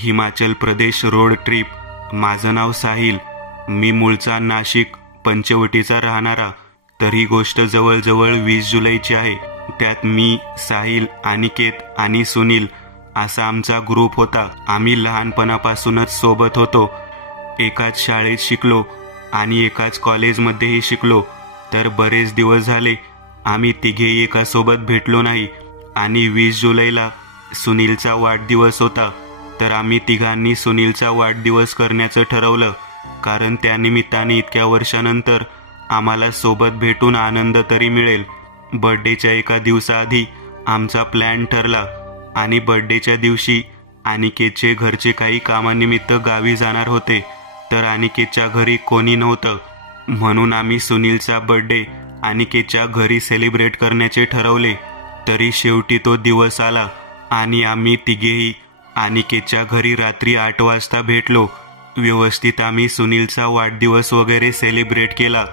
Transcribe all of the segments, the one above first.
Himachal Pradesh road trip. माझं नाव साहिल, मी मूळचा नाशिक पंचवटीचा राहणारा। तर ही गोष्ट जवळजवळ 20 जुलैची आहे। त्यात मी, साहिल, अनिकेत आणि सुनील असा आमचा ग्रुप होता। आम्ही लहानपणापासूनच सोबत होतो, एकाच शाळेत शिकलो आणि एकाच कॉलेजमध्येही शिकलो। तर बरेच दिवस झाले आम्ही तिघेही एका सोबत भेटलो नाही आणि 20 जुलैला सुनीलचा वाढदिवस होता। तर आम्ही तिघांनी सुनीलचा वाढदिवस करण्याचं ठरवलं, कारण त्या निमित्ताने इतक्या वर्षानंतर आम्हाला सोबत भेटून आनंद तरी मिळेल। बर्थडेच्या एका दिवसाआधी आमचा प्लॅन ठरला आणि बर्थडेच्या दिवशी अनिकेतचे घरचे काही कामानिमित्त गावी जाणार होते। तर अनिकेतच्या घरी कोणी नव्हतं, म्हणून आम्ही सुनीलचा बर्थडे अनिकेतच्या घरी सेलिब्रेट करण्याचे ठरवले। तरी शेवटी तो दिवस आला आणि आम्ही तिघेही अनिकेतच्या घरी रात्री 8 वाजता भेटलो। व्यवस्थित आम्ही सुनीलचा वाढदिवस वगैरे सेलिब्रेट केला,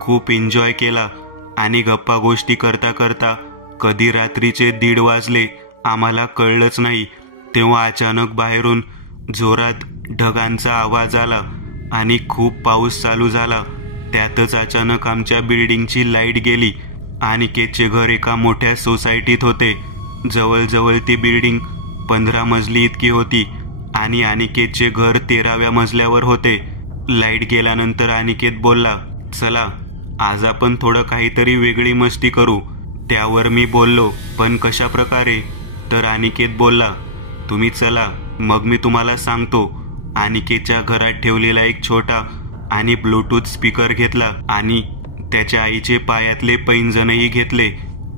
खूप एन्जॉय केला आणि गप्पा गोष्टी करता करता कधी रात्रीचे 1:30 वाजले आम्हाला कळलंच नाही। तेव्हा अचानक बाहेरून जोरात ढगांचा आवाज आला आणि खूप पाऊस चालू झाला। त्यातच अचानक आमच्या बिल्डिंगची लाईट गेली। अनिकेतचे घर एका मोठ्या सोसायटीत होते। जवळजवळ ती बिल्डिंग 15 मजली इतकी होती आणि अनिकेतचे घर 13व्या मजल्यावर होते। लाईट गेल्यानंतर अनिकेत बोलला, चला आज आपण थोडं काहीतरी वेगळी मस्ती करू। त्यावर मी बोललो, पण कशा प्रकारे? तर अनिकेत बोलला, तुम्ही चला मग मी तुम्हाला सांगतो। अनिकेतच्या घरात ठेवलेला एक छोटा आणि ब्लूटूथ स्पीकर घेतला आणि त्याच्या आईचे पायातले पैंजणही घेतले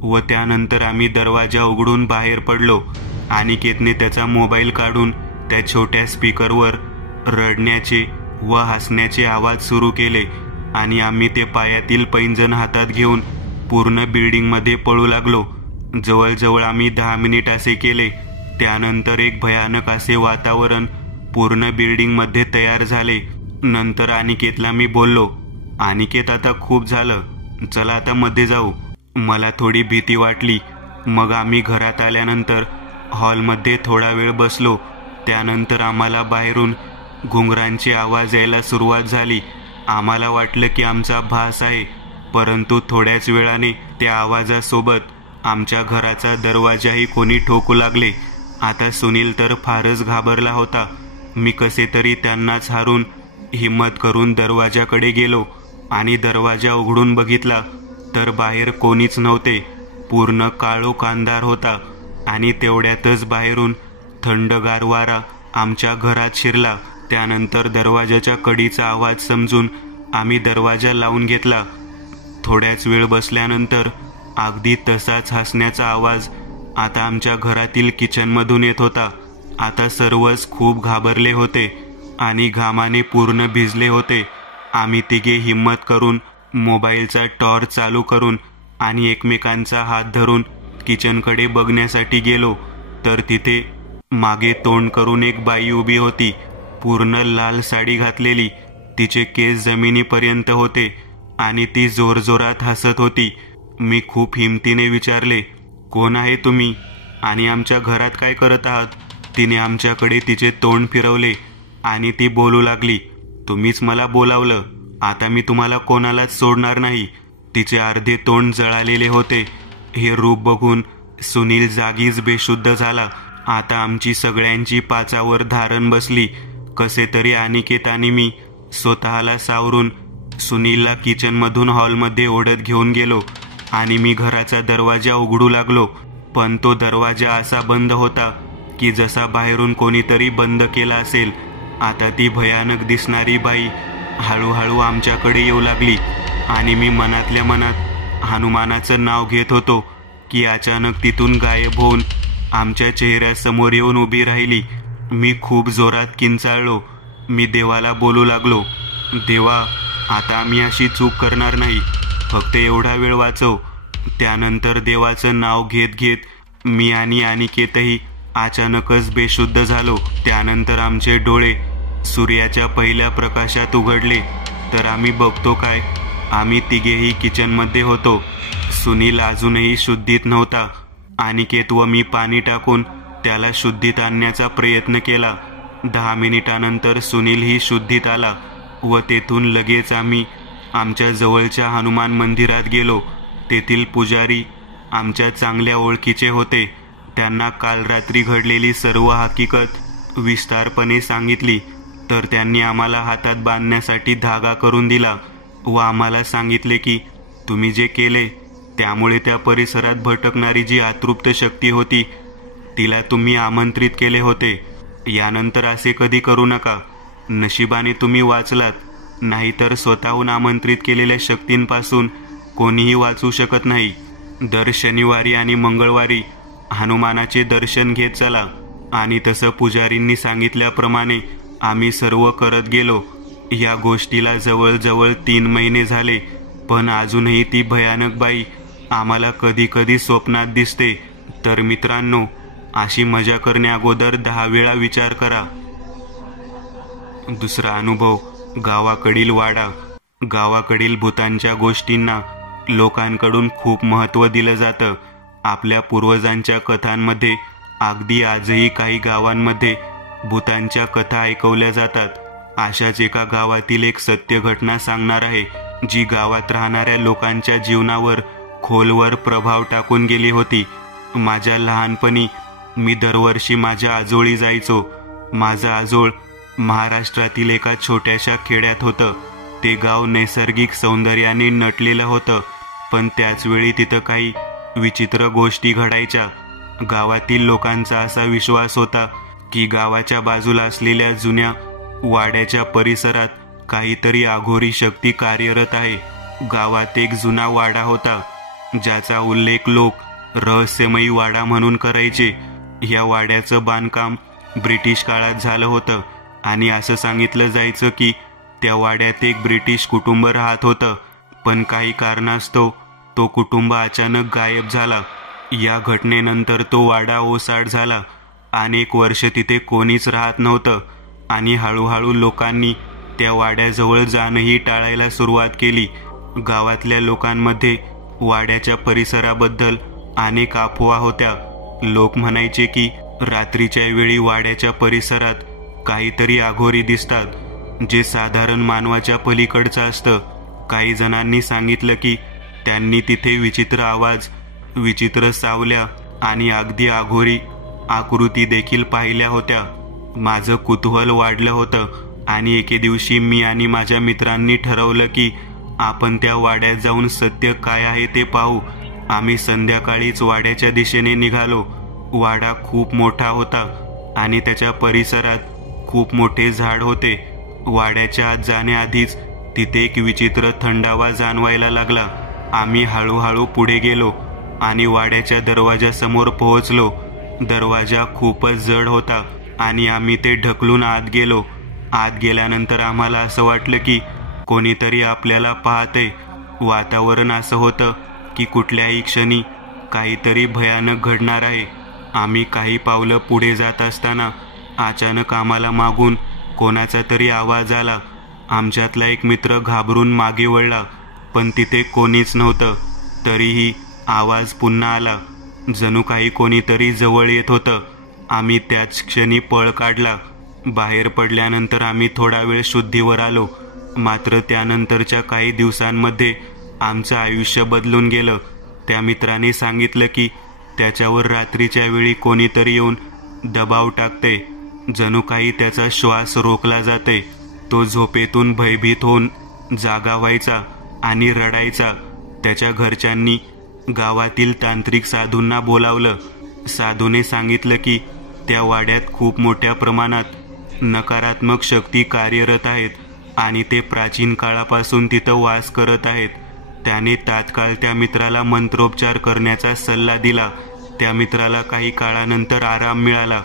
व त्यानंतर आम्ही दरवाजा उघडून बाहेर पडलो। अनिकेतने त्याचा मोबाईल काढून त्या छोट्या स्पीकरवर रडण्याचे व हसण्याचे आवाज सुरू केले आणि आम्ही ते पायातील पैंजण हातात घेऊन पूर्ण बिल्डिंगमध्ये पळू लागलो। जवळजवळ आम्ही 10 मिनिट असे केले। त्यानंतर एक भयानक असे वातावरण पूर्ण बिल्डिंगमध्ये तयार झाले। नंतर अनिकेतला मी बोललो, अनिकेत आता खूप झालं, चला आता मध्ये जाऊ। मला थोडी भीती वाटली। मग आम्ही घरात आल्यानंतर हॉलमध्ये थोडा वेळ बसलो। त्यानंतर आम्हाला बाहेरून घुंगरांचे आवाज यायला सुरुवात झाली। आम्हाला वाटलं की आमचा भास आहे, परंतु थोड्याच वेळाने त्या आवाजासोबत आमच्या घराचा दरवाजाही कोणी ठोकू लागले। आता सुनील तर फारच घाबरला होता। मी कसे तरी त्यांनाच हारून हिम्मत करून दरवाजाकडे गेलो आणि दरवाजा उघडून बघितला तर बाहेर कोणीच नव्हते। पूर्ण काळोख अंधार होता आणि तेवढ्यातच बाहेरून थंडगार वारा आमच्या घरात शिरला। त्यानंतर दरवाजाच्या कडीचा आवाज समजून आम्ही दरवाजा लावून घेतला। थोड्याच वेळ बसल्यानंतर अगदी तसाच हसण्याचा आवाज आता आमच्या घरातील किचनमधून येत होता। आता सर्वच खूप घाबरले होते आणि घामाने पूर्ण भिजले होते। आम्ही तिघे हिम्मत करून मोबाईलचा टॉर्च चालू करून आणि एकमेकांचा हात धरून किचनकडे बघण्यासाठी गेलो तर तिथे मागे तोंड करून एक बाई उभी होती, पूर्ण लाल साडी घातलेली। तिचे केस जमिनीपर्यंत होते आणि ती जोरजोरात हसत होती। मी खूप हिमतीने विचारले, कोण आहे तुम्ही आणि आमच्या घरात काय करत आहात? तिने आमच्याकडे तिचे तोंड फिरवले आणि ती बोलू लागली, तुम्हीच मला बोलावलं, आता मी तुम्हाला कोणालाच सोडणार नाही। तिचे अर्धे तोंड जळालेले होते। हे रूप बघून सुनील जागीच बेशुद्ध झाला। आता आमची सगळ्यांची पाचावर धारण बसली। कसे तरी अनिकेत आणि मी स्वतःला सावरून सुनीलला किचनमधून हॉलमध्ये ओढत घेऊन गेलो आणि मी घराचा दरवाजा उघडू लागलो, पण तो दरवाजा असा बंद होता की जसा बाहेरून कोणीतरी बंद केला असेल। आता ती भयानक दिसणारी बाई हळूहळू आमच्याकडे येऊ लागली आणि मी मनातल्या मनात हनुमानाचं नाव घेत होतो की अचानक तिथून गायब होऊन आमच्या चेहऱ्यासमोर येऊन उभी राहिली। मी खूप जोरात किंचाळलो। मी देवाला बोलू लागलो, देवा आता आम्ही अशी चूक करणार नाही, फक्त एवढा वेळ वाचव। त्यानंतर देवाचं नाव घेत घेत मी आणि अनिकेतही अचानकच बेशुद्ध झालो। त्यानंतर आमचे डोळे सूर्याच्या पहिल्या प्रकाशात उघडले तर आम्ही बघतो काय, आम्ही तिघेही किचनमध्ये होतो। सुनील अजूनही शुद्धीत नव्हता। अनिकेत व मी पाणी टाकून त्याला शुद्धीत आणण्याचा प्रयत्न केला। 10 मिनिटानंतर सुनीलही शुद्धीत आला व तेथून लगेच आम्ही आमच्या जवळच्या हनुमान मंदिरात गेलो. तेथील पुजारी आमच्या चांगल्या ओळखीचे होते. त्यांना काल रात्री घडलेली सर्व हकीकत विस्तारपणे सांगितली. तर त्यांनी आम्हाला हातात बांधण्यासाठी धागा करून दिला व आम्हाला सांगितले की तुम्ही जे केले त्यामुळे त्या परिसरात भटकणारी जी अतृप्त शक्ती होती तिला तुम्ही आमंत्रित केले होते. यानंतर असे कधी करू नका. नशिबाने तुम्ही वाचलात, नाहीतर स्वतःहून आमंत्रित केलेल्या शक्तींपासून कोणीही वाचू शकत नाही. दर शनिवारी आणि मंगळवारी हनुमानाचे दर्शन घेत चला. आणि तसं पुजारींनी सांगितल्याप्रमाणे आम्ही सर्व करत गेलो. या गोष्टीला जवळजवळ 3 महिने झाले, पण अजूनही ती भयानक बाई आम्हाला कधी कधी स्वप्नात दिसते. तर मित्रांनो, अशी मजा करण्याअगोदर 10 वेळा विचार करा. दुसरा अनुभव, गावाकडील वाडा. गावाकडील भूतांच्या गोष्टींना लोकांकडून खूप महत्त्व दिलं जातं. आपल्या पूर्वजांच्या कथांमध्ये अगदी आजही काही गावांमध्ये भूतांच्या कथा ऐकवल्या जातात. अशाच एका गावातील एक सत्य घटना सांगणार आहे, जी गावात राहणाऱ्या लोकांच्या जीवनावर खोलवर प्रभाव टाकून गेली होती. माझ्या लहानपणी मी दरवर्षी माझ्या आजोळी जायचो. माझं आजोळ महाराष्ट्रातील एका छोट्याशा खेड्यात होतं. ते गाव नैसर्गिक सौंदर्याने नटलेलं होतं, पण त्याचवेळी तिथं काही विचित्र गोष्टी घडायच्या. गावातील लोकांचा असा विश्वास होता की गावाच्या बाजूला असलेल्या जुन्या वाड्याच्या परिसरात काहीतरी अघोरी शक्ती कार्यरत आहे. गावात एक जुना वाडा होता, ज्याचा उल्लेख लोक रहस्यमयी वाडा म्हणून करायचे. या वाड्याचं बांधकाम ब्रिटिश काळात झालं होतं आणि असं सांगितलं जायचं की त्या वाड्यात एक ब्रिटिश कुटुंब राहत होतं, पण काही कारणास्तव तो कुटुंब अचानक गायब झाला. या घटनेनंतर तो वाडा ओसाड झाला. अनेक वर्ष तिथे कोणीच राहत नव्हतं आणि हळूहळू लोकांनी त्या वाड्याजवळ जाणंही टाळायला सुरुवात केली. गावातल्या लोकांमध्ये वाड्याच्या परिसराबद्दल अनेक अफवा होत्या. लोक म्हणायचे की रात्रीच्या वेळी वाड्याच्या परिसरात काहीतरी अघोरी दिसतात, जे साधारण मानवाच्या पलीकडचं असतं. काही जणांनी सांगितलं की त्यांनी तिथे विचित्र आवाज, विचित्र सावल्या आणि अगदी अघोरी आकृती देखील पाहिल्या होत्या. माझं कुतूहल वाढलं होतं आणि एके दिवशी मी आणि माझ्या मित्रांनी ठरवलं की आपण त्या वाड्यात जाऊन सत्य काय आहे ते पाहू. आम्ही संध्याकाळीच वाड्याच्या दिशेने निघालो. वाडा खूप मोठा होता आणि त्याच्या परिसरात खूप मोठे झाड होते. वाड्याच्या आत जाण्याआधीच तिथे एक विचित्र थंडावा जाणवायला लागला. आम्ही हळूहळू पुढे गेलो आणि वाड्याच्या दरवाजासमोर पोहोचलो. दरवाजा खूपच जड होता आणि आम्ही ते ढकलून आत गेलो. आत गेल्यानंतर आम्हाला असं वाटलं की कोणीतरी आपल्याला पाहतंय. वातावरण असं होतं की कुठल्याही क्षणी काहीतरी भयानक घडणार आहे. आम्ही काही पावलं पुढे जात असताना अचानक आम्हाला मागून कोणाचा तरी आवाज आला. आमच्यातला एक मित्र घाबरून मागे वळला, पण तिथे कोणीच नव्हतं. तरीही आवाज पुन्हा आला, जणू काही कोणीतरी जवळ येत होतं. आम्ही त्याच क्षणी पळ काढला. बाहेर पडल्यानंतर आम्ही थोडा वेळ शुद्धीवर आलो. मात्र त्यानंतरच्या काही दिवसांमध्ये आमचं आयुष्य बदलून गेलं. त्या मित्राने सांगितलं की त्याच्यावर रात्रीच्या वेळी कोणीतरी येऊन दबाव टाकते, जणू काही त्याचा श्वास रोखला जाते. तो झोपेतून भयभीत होऊन जागा व्हायचा आणि रडायचा. त्याच्या घरच्यांनी गावातील तांत्रिक साधूंना बोलावलं. साधूने सांगितलं की त्या वाड्यात खूप मोठ्या प्रमाणात नकारात्मक शक्ती कार्यरत आहेत आणि ते प्राचीन काळापासून तिथं वास करत आहेत. त्याने तात्काळ त्या मित्राला मंत्रोपचार करण्याचा सल्ला दिला. त्या मित्राला काही काळानंतर आराम मिळाला,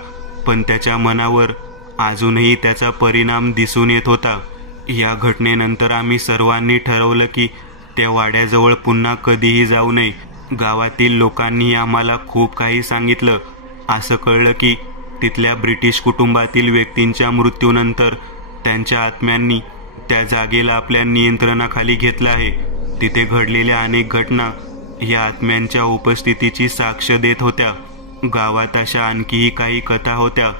पण त्याच्या मनावर अजूनही त्याचा परिणाम दिसून येत होता. या घटनेनंतर आम्ही सर्वांनी ठरवलं की त्या वाड्याजवळ पुन्हा कधीही जाऊ नये. गावातील लोकांनी आम्हाला खूप काही सांगितलं. असं कळलं की तिथल्या ब्रिटिश कुटुंबातील व्यक्तींच्या मृत्यूनंतर त्यांच्या आत्म्यांनी त्या जागेला आपल्या नियंत्रणाखाली घेतलं आहे. तिथे घडलेल्या अनेक घटना या आत्म्यांच्या उपस्थितीची साक्ष देत होत्या. गावात अशा आणखीही काही कथा होत्या.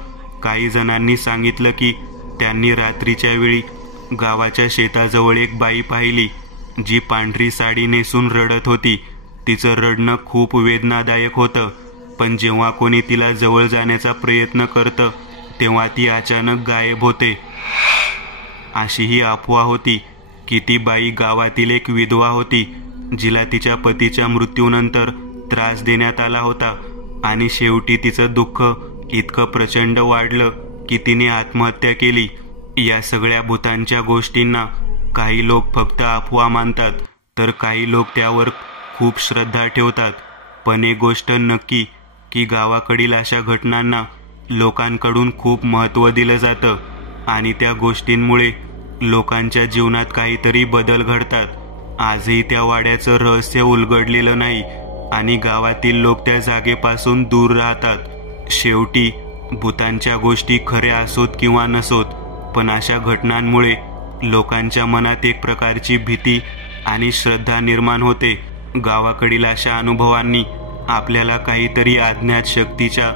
काही जणांनी सांगितलं की त्यांनी रात्रीच्या वेळी गावाच्या शेताजवळ एक बाई पाहिली, जी पांढरी साडी नेसून रडत होती. तिचं रडणं खूप वेदनादायक होतं, पण जेव्हा कोणी तिला जवळ जाण्याचा प्रयत्न करतं तेव्हा ती अचानक गायब होते. अशी ही अफवा होती की ती बाई गावातील एक विधवा होती, जिला तिच्या पतीच्या मृत्यूनंतर त्रास देण्यात आला होता आणि शेवटी तिचं दुःख इतकं प्रचंड वाढलं की तिने आत्महत्या केली. या सगळ्या भूतांच्या गोष्टींना काही लोक फक्त अफवा मानतात, तर काही लोक त्यावर खूप श्रद्धा ठेवतात. पण एक गोष्ट नक्की की गावाकडील अशा घटनांना लोकांकडून खूप महत्त्व दिलं जातं आणि त्या गोष्टींमुळे लोकांच्या जीवनात काहीतरी बदल घडतात. आजही त्या वाड्याचं रहस्य उलगडलेलं नाही आणि गावातील लोक त्या जागेपासून दूर राहतात. शेवटी भूतांच्या गोष्टी खऱ्या असोत किंवा नसोत, पण अशा घटनांमुळे लोकांच्या मनात एक प्रकारची भीती आणि श्रद्धा निर्माण होते. गावाकडील अशा अनुभवांनी आपल्याला काहीतरी अज्ञात शक्तीच्या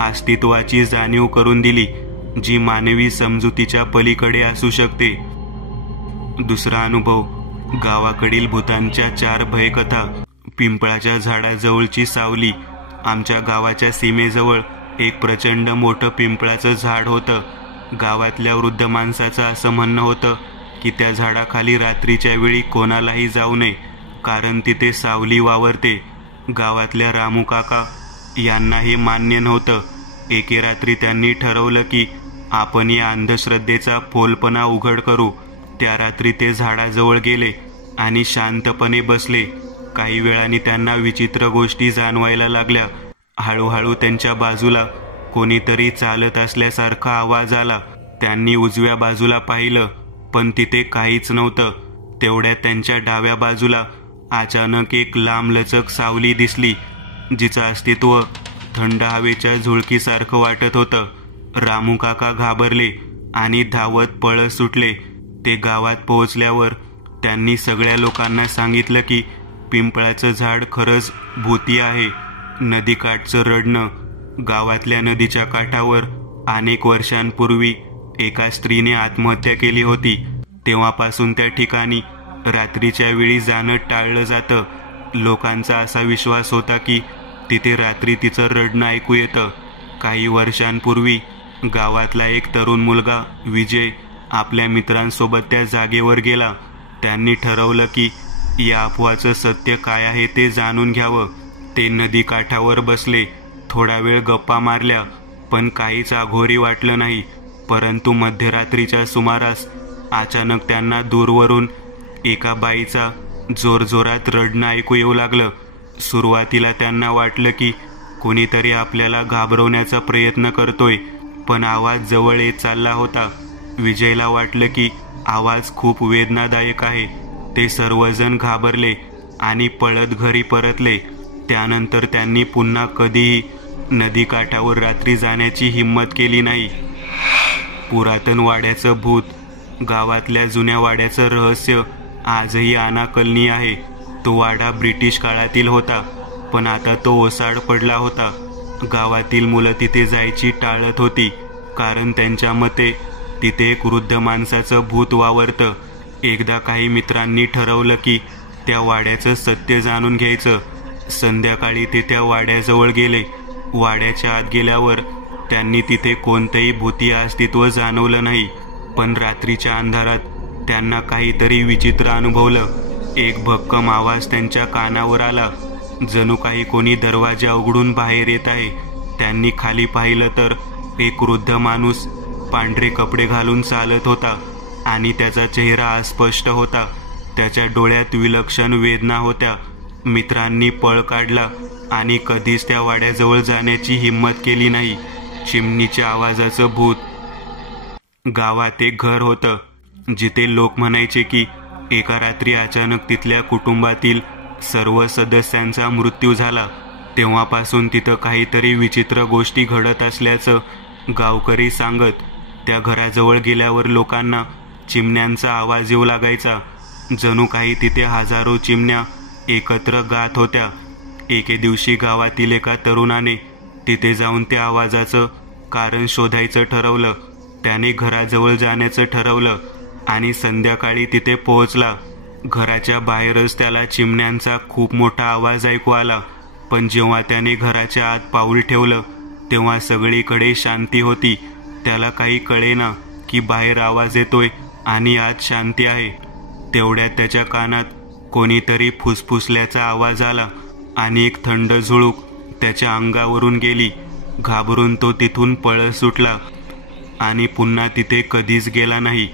अस्तित्वाची जाणीव करून दिली, जी मानवी समजुतीच्या पलीकडे असू शकते. दुसरा अनुभव, गावाकडील भूतांच्या 4 भयकथा. पिंपळाच्या झाडाजवळची सावली. आमच्या गावाच्या सीमेजवळ एक प्रचंड मोठं पिंपळाचं झाड होतं. गावातल्या वृद्ध माणसाचं असं म्हणणं होतं की त्या झाडाखाली रात्रीच्या वेळी कोणालाही जाऊ नये, कारण तिथे सावली वावरते. गावातल्या रामू काका यांना हे मान्य नव्हतं. एके रात्री त्यांनी ठरवलं की आपण या अंधश्रद्धेचा फोलपणा उघड करू. त्या रात्री ते झाडाजवळ गेले आणि शांतपणे बसले. काही वेळाने त्यांना विचित्र गोष्टी जाणवायला लागल्या. हळूहळू त्यांच्या बाजूला कोणीतरी चालत असल्यासारखा आवाज आला. त्यांनी उजव्या बाजूला पाहिलं, पण तिथे काहीच नव्हतं. तेवढ्यात त्यांच्या डाव्या बाजूला अचानक एक लांबलचक सावली दिसली, जिचं अस्तित्व थंड हवेच्या झुळकीसारखं वाटत होतं. रामू काका घाबरले आणि धावत पळत सुटले. ते गावात पोहोचल्यावर त्यांनी सगळ्या लोकांना सांगितलं की पिंपळाचं झाड खरंच भूती आहे. नदीकाठचं रडणं. गावातल्या नदीच्या काठावर अनेक वर्षांपूर्वी एका स्त्रीने आत्महत्या केली होती. तेव्हापासून त्या ठिकाणी रात्रीच्या वेळी जाणं टाळलं जातं. लोकांचा असा विश्वास होता की तिथे रात्री तिचं रडणं ऐकू येतं. काही वर्षांपूर्वी गावातला एक तरुण मुलगा विजय आपल्या मित्रांसोबत त्या जागेवर गेला. त्यांनी ठरवलं की या अफवाचं सत्य काय आहे ते जाणून घ्यावं. ते नदी काठावर बसले. थोडा वेळ गप्पा मारल्या, पण काहीच अघोरी वाटलं नाही. परंतु मध्यरात्रीच्या सुमारास अचानक त्यांना दूरवरून एका बाईचा जोरजोरात रडणं ऐकू येऊ लागलं. सुरुवातीला त्यांना वाटलं की कोणीतरी आपल्याला घाबरवण्याचा प्रयत्न करतोय, पण आवाज जवळ येत चालला होता. विजयला वाटलं की आवाज खूप वेदनादायक आहे. ते सर्वजण घाबरले आणि पळत घरी परतले. त्यानंतर त्यांनी पुन्हा कधीही नदीकाठावर रात्री जाण्याची हिंमत केली नाही. पुरातन वाड्याचं भूत. गावातल्या जुन्या वाड्याचं रहस्य आजही अनाकलनीय आहे. तो वाडा ब्रिटिश काळातील होता, पण आता तो ओसाड पडला होता. गावातील मुलं तिथे जायची टाळत होती, कारण त्यांच्या मते तिथे एक वृद्ध माणसाचं भूत वावरतं. एकदा काही मित्रांनी ठरवलं की त्या वाड्याचं सत्य जाणून घ्यायचं. संध्याकाळी ते त्या वाड्याजवळ गेले. वाड्याच्या आत गेल्यावर त्यांनी तिथे कोणतंही भूतीय अस्तित्व जाणवलं नाही, पण रात्रीच्या अंधारात त्यांना काहीतरी विचित्र अनुभवलं. एक भक्कम आवाज त्यांच्या कानावर आला, जणू काही कोणी दरवाजा उघडून बाहेर येत आहे. त्यांनी खाली पाहिलं तर एक वृद्ध माणूस पांढरे कपडे घालून चालत होता आणि त्याचा चेहरा अस्पष्ट होता. त्याच्या डोळ्यात विलक्षण वेदना होत्या. मित्रांनी पळ काढला आणि कधीच त्या वाड्याजवळ जाण्याची हिंमत केली नाही. चिमणीच्या आवाजाचं भूत. गावात एक घर होतं, जिथे लोक म्हणायचे की एका रात्री अचानक तिथल्या कुटुंबातील सर्व सदस्यांचा मृत्यू झाला. तेव्हापासून तिथं काहीतरी विचित्र गोष्टी घडत असल्याचं गावकरी सांगत. त्या घराजवळ गेल्यावर लोकांना चिमण्यांचा आवाज येऊ लागायचा, जणू काही तिथे हजारो चिमण्या एकत्र गात होत्या. एके दिवशी गावातील एका तरुणाने तिथे जाऊन त्या आवाजाचं कारण शोधायचं ठरवलं. त्याने घराजवळ जाण्याचं ठरवलं आणि संध्याकाळी तिथे पोहोचला. घराच्या बाहेरच त्याला चिमण्यांचा खूप मोठा आवाज ऐकू आला. पण जेव्हा त्याने घराच्या आत पाऊल ठेवलं तेव्हा सगळीकडे शांती होती. त्याला काही कळेना की बाहेर आवाज येतोय आणि आत शांती आहे. तेवढ्यात त्याच्या कानात कोणीतरी फुसफुसल्याचा आवाज आला आणि एक थंड झुळूक त्याच्या अंगावरून गेली. घाबरून तो तिथून पळत सुटला आणि पुन्हा तिथे कधीच गेला नाही.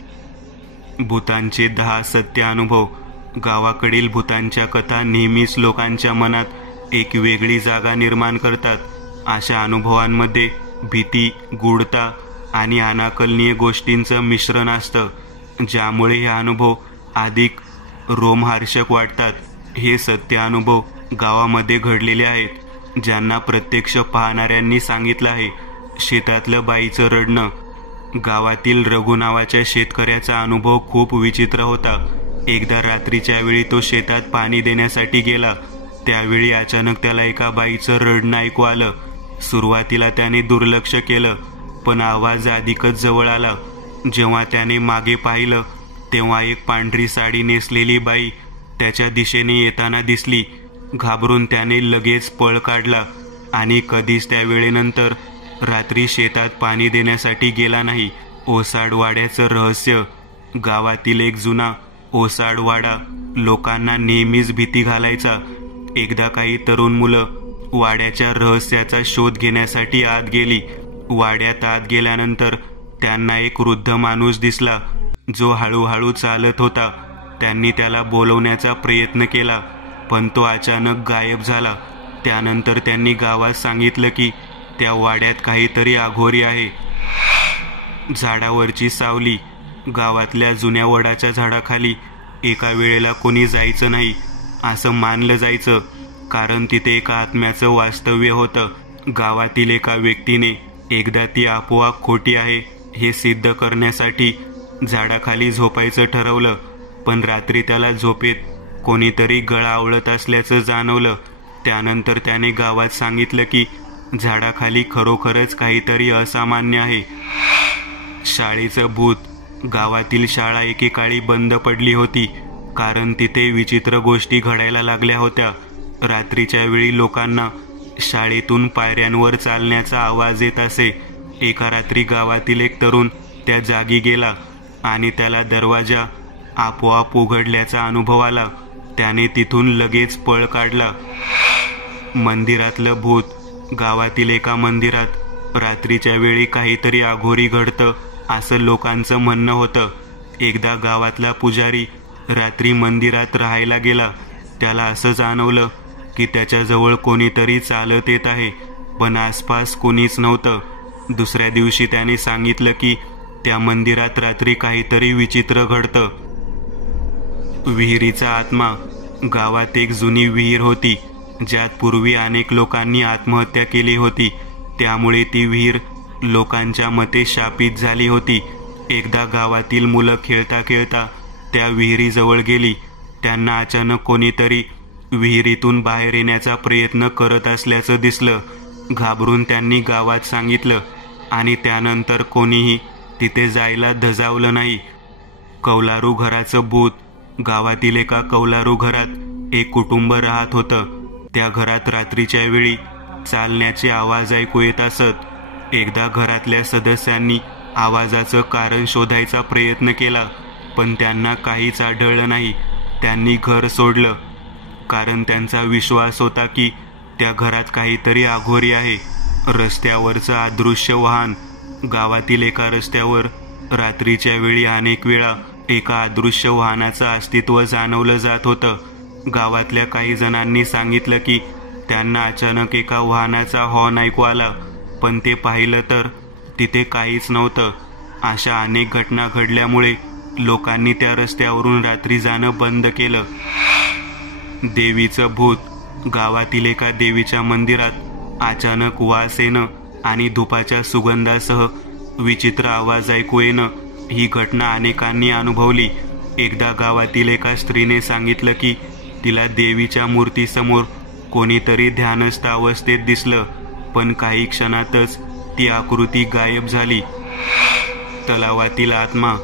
भूतांचे 10 सत्य अनुभव. गावाकडील भूतांच्या कथा नेहमीच लोकांच्या मनात एक वेगळी जागा निर्माण करतात. अशा अनुभवांमध्ये भीती, गूढता आणि अनाकलनीय गोष्टींचं मिश्रण असतं, ज्यामुळे हे अनुभव अधिक रोमहर्षक वाटतात. हे सत्य अनुभव गावामध्ये घडलेले आहेत, ज्यांना प्रत्यक्ष पाहणाऱ्यांनी सांगितलं आहे. शेतातलं बाईचं रडणं. गावातील रघु नावाच्या शेतकऱ्याचा अनुभव खूप विचित्र होता. एकदा रात्रीच्या वेळी तो शेतात पाणी देण्यासाठी गेला. त्यावेळी अचानक त्याला एका बाईचं रडणं ऐकू आलं. सुरुवातीला त्याने दुर्लक्ष केलं, पण आवाज अधिकच जवळ आला. जेव्हा त्याने मागे पाहिलं तेव्हा एक पांढरी साडी नेसलेली बाई त्याच्या दिशेने येताना दिसली. घाबरून त्याने लगेच पळ काढला आणि कधीच त्या वेळेनंतर रात्री शेतात पाणी देण्यासाठी गेला नाही. ओसाड वाड्याचं रहस्य. गावातील एक जुना ओसाड वाडा लोकांना नेहमीच भीती घालायचा. एकदा काही तरुण मुलं वाड्याच्या रहस्याचा शोध घेण्यासाठी आत गेली. वाड्यात आत गेल्यानंतर त्यांना एक वृद्ध माणूस दिसला, जो हळूहळू चालत होता. त्यांनी त्याला बोलवण्याचा प्रयत्न केला, पण तो अचानक गायब झाला. त्यानंतर त्यांनी गावात सांगितलं की त्या वाड्यात काहीतरी अघोरी आहे. झाडावरची सावली. गावातल्या जुन्या वडाच्या झाडाखाली एका वेळेला कोणी जायचं नाही असं मानलं जायचं, कारण तिथे एका आत्म्याचं वास्तव्य होतं. गावातील एका व्यक्तीने एकदा ती अफवा खोटी आहे हे सिद्ध करण्यासाठी झाडाखाली झोपायचं ठरवलं, पण रात्री त्याला झोपेत कोणीतरी गळा आवळत असल्याचं जाणवलं. त्यानंतर त्याने गावात सांगितलं की झाडाखाली खरोखरच काहीतरी असामान्य आहे. शाळेचं भूत. गावातील शाळा एकेकाळी बंद पडली होती, कारण तिथे विचित्र गोष्टी घडायला लागल्या होत्या. रात्रीच्या वेळी लोकांना शाळेतून पायऱ्यांवर चालण्याचा आवाज येत असे. एका रात्री गावातील एक तरुण त्या जागी गेला आणि त्याला दरवाजा आपोआप उघडल्याचा अनुभव आला. त्याने तिथून लगेच पळ काढला. मंदिरातलं भूत. गावातील एका मंदिरात रात्रीच्या वेळी काहीतरी अघोरी घडतं असं लोकांचं म्हणणं होतं. एकदा गावातला पुजारी रात्री मंदिरात राहायला गेला. त्याला असं जाणवलं की त्याच्याजवळ कोणीतरी चालत येत आहे, पण आसपास कोणीच नव्हतं. दुसऱ्या दिवशी त्याने सांगितलं की त्या मंदिरात रात्री काहीतरी विचित्र घडतं. विहिरीचा आत्मा. गावात एक जुनी विहीर होती, ज्यात पूर्वी अनेक लोकांनी आत्महत्या केली होती. त्यामुळे ती विहीर लोकांच्या मते शापित झाली होती. एकदा गावातील मुलं खेळता खेळता त्या विहिरीजवळ गेली. त्यांना अचानक कोणीतरी विहिरीतून बाहेर येण्याचा प्रयत्न करत असल्याचं दिसलं. घाबरून त्यांनी गावात सांगितलं आणि त्यानंतर कोणीही तिथे जायला धजावलं नाही. कौलारू घराचं भूत. गावातील एका कौलारू घरात एक कुटुंब राहत होतं. त्या घरात रात्रीच्या वेळी चालण्याचे आवाज ऐकू येत असत. एकदा घरातल्या सदस्यांनी आवाजाचं कारण शोधायचा प्रयत्न केला, पण त्यांना काहीच आढळलं नाही. त्यांनी घर सोडलं, कारण त्यांचा विश्वास होता की त्या घरात काहीतरी अघोरी आहे. रस्त्यावरचं अदृश्य वाहन. गावातील एका रस्त्यावर रात्रीच्या वेळी अनेक वेळा एका अदृश्य वाहनाचं अस्तित्व जाणवलं जात होतं. गावातल्या काही जणांनी सांगितलं की त्यांना अचानक एका वाहनाचा हॉर्न ऐकू आला, पण ते पाहिलं तर तिथे काहीच नव्हतं. अशा अनेक घटना घडल्यामुळे लोकांनी त्या रस्त्यावरून रात्री जाणं बंद केलं. देवीचं भूत. गावातील एका देवीच्या मंदिरात अचानक वास येणं आणि धुपाच्या सुगंधासह विचित्र आवाज ऐकू येणं ही घटना अनेकांनी अनुभवली. एकदा गावातील एका स्त्रीने सांगितलं की तिला देवीच्या मूर्तीसमोर कोणीतरी ध्यानस्थ अवस्थेत दिसलं, पण काही क्षणातच ती आकृती गायब झाली. तलावातील आत्मा.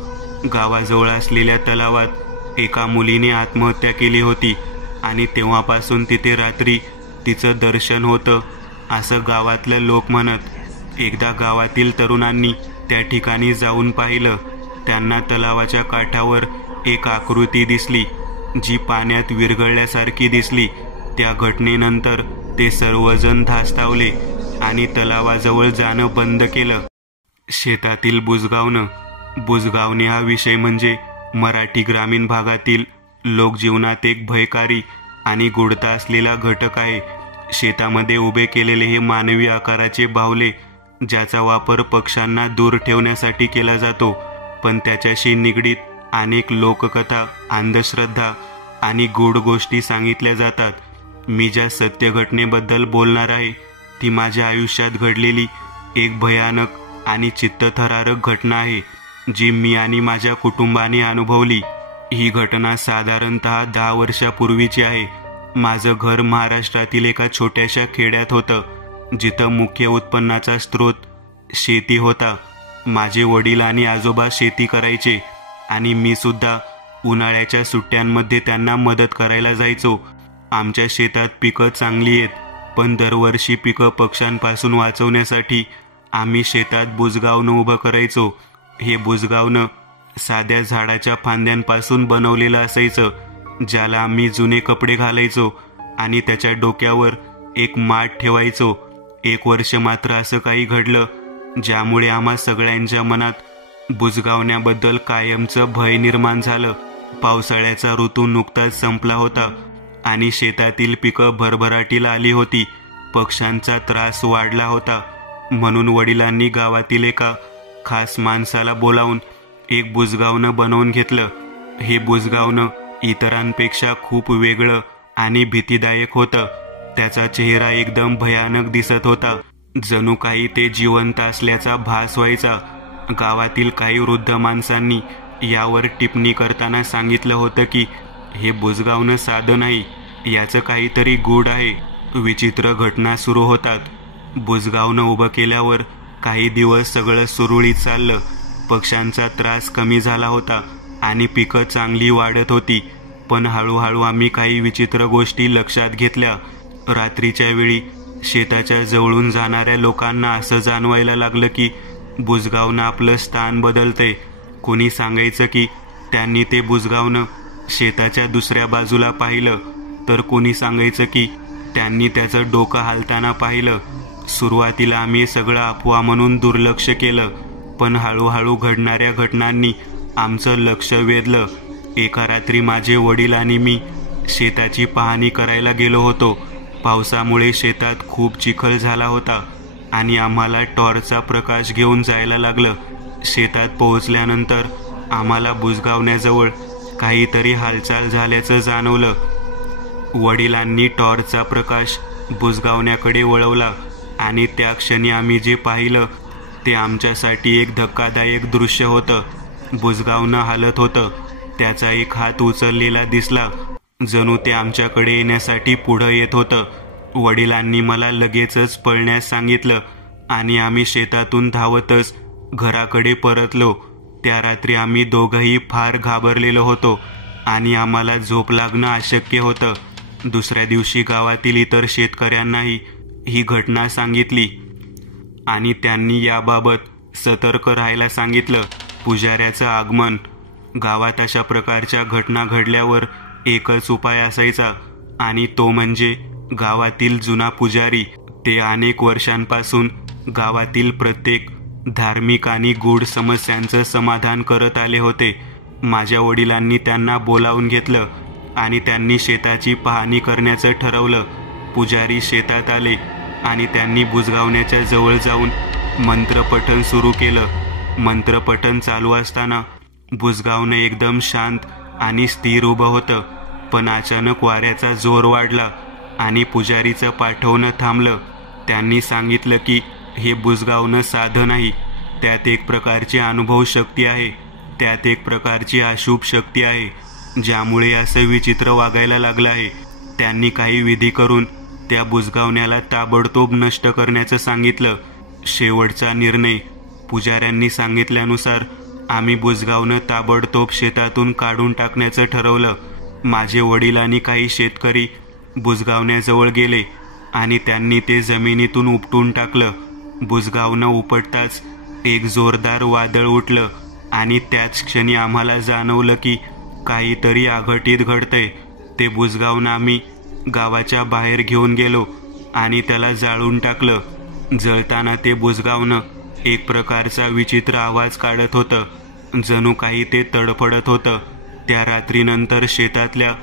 गावाजवळ असलेल्या तलावात एका मुलीने आत्महत्या केली होती आणि तेव्हापासून तिथे रात्री तिचं दर्शन होतं असं गावातले लोक म्हणत. एकदा गावातील तरुणांनी त्या ठिकाणी जाऊन पाहिलं. त्यांना तलावाच्या काठावर एक आकृती दिसली जी पाण्यात विरघळल्यासारखी दिसली. त्या घटनेनंतर ते सर्वजण धास्तावले आणि तलावाजवळ जाणं बंद केलं. शेतातील बुजगावणं. बुजगावणे हा विषय म्हणजे मराठी ग्रामीण भागातील लोकजीवनात एक भयकारी आणि गूढता असलेला घटक आहे. शेतामध्ये उभे केलेले हे मानवी आकाराचे बाहुले ज्याचा वापर पक्ष्यांना दूर ठेवण्यासाठी केला जातो, पण त्याच्याशी निगडीत अनेक लोककथा, अंधश्रद्धा आणि गूढ गोष्टी सांगितल्या जातात. मी ज्या सत्य घटनेबद्दल बोलणार आहे ती माझ्या आयुष्यात घडलेली एक भयानक आणि चित्तथरारक घटना आहे जी मी आणि माझ्या कुटुंबाने अनुभवली. ही घटना साधारणतः 10 वर्षापूर्वीची आहे. माझं घर महाराष्ट्रातील एका छोट्याशा खेड्यात होतं जिथं मुख्य उत्पन्नाचा स्रोत शेती होता. माझे वडील आणि आजोबा शेती करायचे आणि मी सुद्धा उन्हाळ्याच्या सुट्ट्यांमध्ये त्यांना मदत करायला जायचो. आमच्या शेतात पिकं चांगली आहेत, पण दरवर्षी पिकं पक्ष्यांपासून वाचवण्यासाठी आम्ही शेतात बुजगावणं उभं करायचो. हे बुजगावणं साध्या झाडाच्या फांद्यांपासून बनवलेलं असायचं ज्याला आम्ही जुने कपडे घालायचो आणि त्याच्या डोक्यावर एक माठ ठेवायचो. एक वर्ष मात्र असं काही घडलं ज्यामुळे आम्हा सगळ्यांच्या मनात बुजगावण्याबद्दल कायमचं भय निर्माण झालं. पावसाळ्याचा ऋतू नुकताच संपला होता आणि शेतातील पिकं भरभराटीला आली होती. पक्ष्यांचा त्रास वाढला होता, म्हणून वडिलांनी गावातील एका खास माणसाला बोलावून एक बुजगावणं बनवून घेतलं. हे बुजगावणं इतरांपेक्षा खूप वेगळं आणि भीतीदायक होतं. त्याचा चेहरा एकदम भयानक दिसत होता, जणू काही ते जिवंत असल्याचा भास व्हायचा. गावातील काही वृद्ध माणसांनी यावर टिप्पणी करताना सांगितलं होतं की हे बुजगावणं साधं नाही, याचं काहीतरी गूढ आहे. विचित्र घटना सुरू होतात. बुजगावणं उभं केल्यावर काही दिवस सगळं सुरळीत चाललं. पक्ष्यांचा त्रास कमी झाला होता आणि पिकं चांगली वाढत होती. पण हळूहळू आम्ही काही विचित्र गोष्टी लक्षात घेतल्या. रात्रीच्या वेळी शेताच्या जवळून जाणाऱ्या लोकांना असं जाणवायला लागलं की बुजगावणं आपलं स्थान बदलतंय. कोणी सांगायचं की त्यांनी ते बुजगावणं शेताच्या दुसऱ्या बाजूला पाहिलं, तर कोणी सांगायचं की त्यांनी त्याचं डोकं हालताना पाहिलं. सुरुवातीला आम्ही सगळं अफवा म्हणून दुर्लक्ष केलं, पण हळूहळू घडणाऱ्या घटनांनी आमचं लक्ष वेधलं. एका रात्री माझे वडील आणि मी शेताची पाहणी करायला गेलो होतो. पावसामुळे शेतात खूप चिखल झाला होता आणि आम्हाला टॉर्चचा प्रकाश घेऊन जायला लागलं. शेतात पोहोचल्यानंतर आम्हाला बुजगावण्याजवळ काहीतरी हालचाल झाल्याचं जाणवलं. वडिलांनी टॉर्चचा प्रकाश बुजगावण्याकडे वळवला आणि त्या क्षणी आम्ही जे पाहिलं ते आमच्यासाठी एक धक्कादायक दृश्य होतं. बुजगावणं हालत होतं. त्याचा एक हात उचललेला दिसला, जणू ते आमच्याकडे येण्यासाठी पुढं येत होतं. वडिलांनी मला लगेचच पळण्यास सांगितलं आणि आम्ही शेतातून धावतच घराकडे परतलो. त्या रात्री आम्ही दोघंही फार घाबरलेलो होतो आणि आम्हाला झोप लागणं अशक्य होतं. दुसऱ्या दिवशी गावातील इतर शेतकऱ्यांनाही ही घटना सांगितली आणि त्यांनी याबाबत सतर्क राहायला सांगितलं. पुजाऱ्याचं आगमन. गावात अशा प्रकारच्या घटना घडल्यावर एकच उपाय असायचा आणि तो म्हणजे गावातील जुना पुजारी. ते अनेक वर्षांपासून गावातील प्रत्येक धार्मिक आणि गूढ समस्यांचं समाधान करत आले होते. माझ्या वडिलांनी त्यांना बोलावून घेतलं आणि त्यांनी शेताची पाहणी करण्याचं ठरवलं. पुजारी शेतात आले आणि त्यांनी बुजगावण्याच्या जवळ जाऊन मंत्रपठण सुरू केलं. मंत्रपठण चालू असताना बुजगावणं एकदम शांत आणि स्थिर उभं होतं, पण अचानक वाऱ्याचा जोर वाढला आणि पुजारीचं पाठवणं थांबलं. त्यांनी सांगितलं की हे बुजगावणं साधं नाही, त्यात एक प्रकारची अनुभव शक्ती आहे, त्यात एक प्रकारची अशुभ शक्ती आहे, ज्यामुळे असं विचित्र वागायला लागलं आहे. त्यांनी काही विधी करून त्या बुजगावण्याला ताबडतोब नष्ट करण्याचं सांगितलं. शेवटचा निर्णय. पुजाऱ्यांनी सांगितल्यानुसार आम्ही बुजगावनं ताबडतोब शेतातून काढून टाकण्याचं ठरवलं. माझे वडील आणि काही शेतकरी बुजगावण्याजवळ गेले आणि त्यांनी ते जमिनीतून उपटून टाकलं. बुजगावनं उपटताच एक जोरदार वादळ उठलं आणि त्याच क्षणी आम्हाला जाणवलं की काहीतरी अघटित घडतंय. ते बुजगावनं आम्ही गावाच्या बाहेर घेऊन गेलो आणि त्याला जाळून टाकलं. जळताना ते बुजगावनं एक प्रकारचा विचित्र आवाज काढत होतं, जणू काही ते तडफडत होतं. त्या रात्रीनंतर शेतातल्या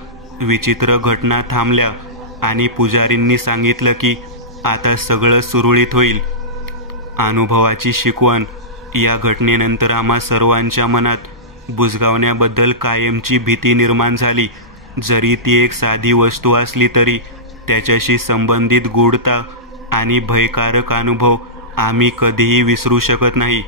विचित्र घटना थांबल्या आणि पुजारींनी सांगितलं की आता सगळं सुरळीत होईल. अनुभवाची शिकवण. या घटनेनंतर आम्हा सर्वांच्या मनात बुजगावण्याबद्दल कायमची भीती निर्माण झाली. जरी ती एक साधी वस्तू असली तरी त्याच्याशी संबंधित गूढता आणि भयकारक अनुभव आम्ही कधीही विसरू शकत नाही.